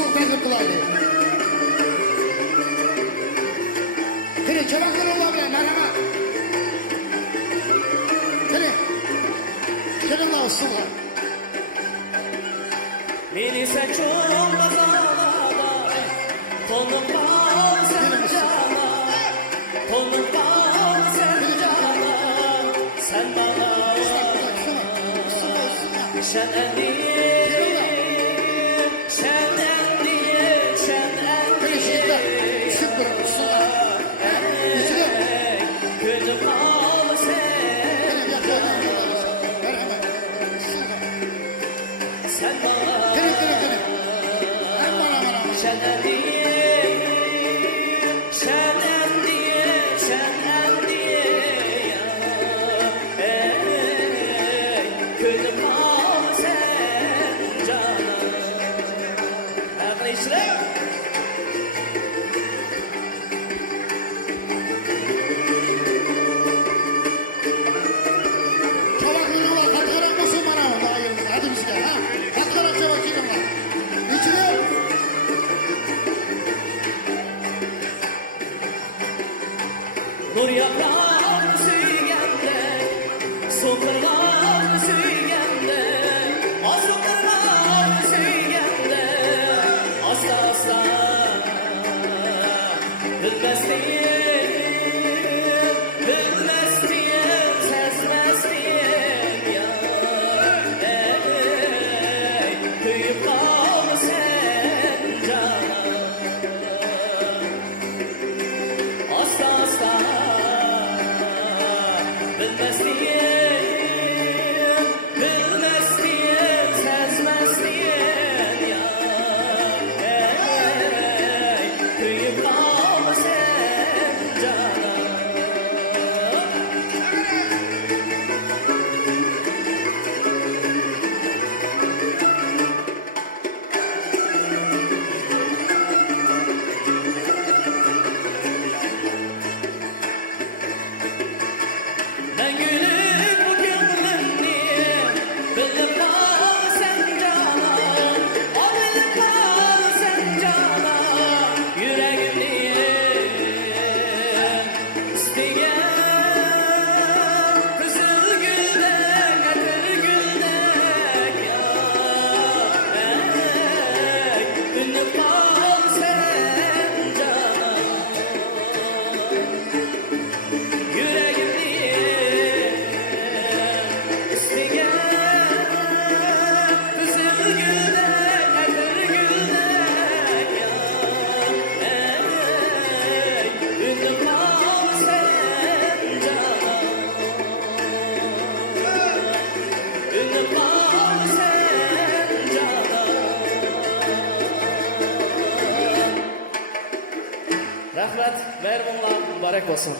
Çok takip kılaydı. Kırı çabaklar olabilir, merhaba. Kırı. Kırı da olsunlar. Beni sen çok mazalada, tonun var sen cana, tonun var sen cana, sen bana, sen endiye, sen endiye, sen endiye, gönlüm al sen cana, sen bana. Senden diye, senden diye, senden diye ya, gönlüm al sen cana. Arkadaşlar. Çabaklığı var, katkarak mısın bana? Hadi biz gel ha. Katkarak çabaklığı var. İçine. Nur yaprağı süygende, sokarlar süygende, az sokarlar süygende, asla asla bilmez diyeyim, bilmez diyeyim, sezmez diyeyim ya, kıyıp kal sen cana, asla asla. Bilmez diyeyim, bilmez diyeyim, sezmez diyeyim ya, kıyıp kal sen cana. Ben gülüm bu gönlümni, bilip kal sen cana, o bilip kal sen cana, yüreğimni isteyen, kızıl güldek, akır güldek ya, bilip kal sen cana, yüreğimni Rahmat, bayramlar mübarek olsun.